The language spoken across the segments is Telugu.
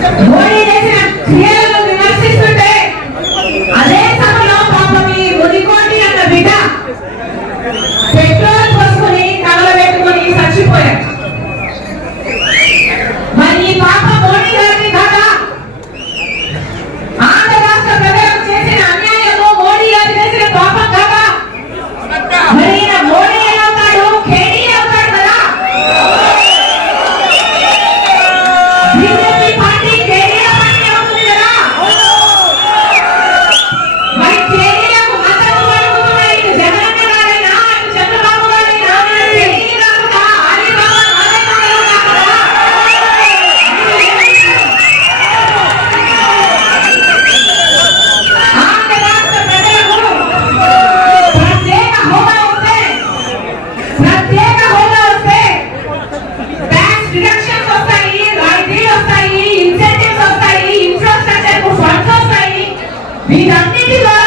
What? Mira, Nicky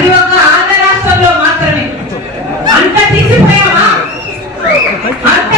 అది ఒక ఆంధ్ర రాష్ట్రంలో మాత్రమే. అంత తీసిపోయామా అంత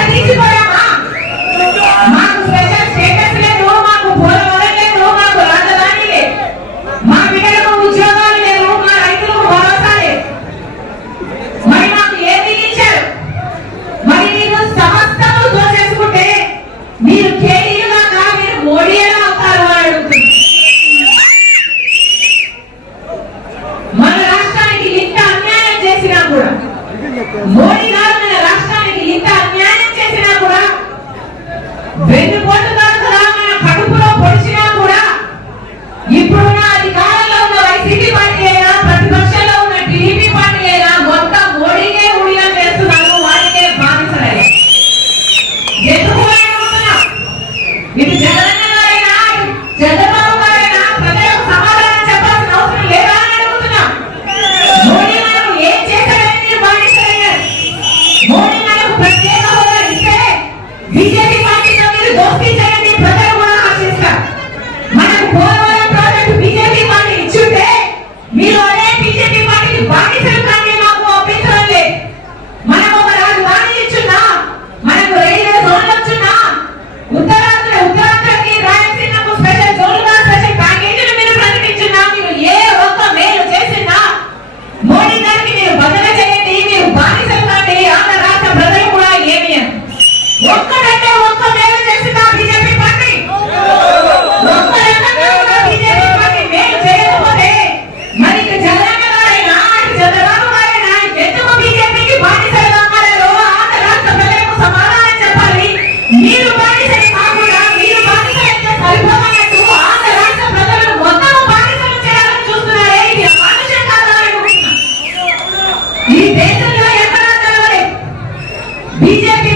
బీజేపీ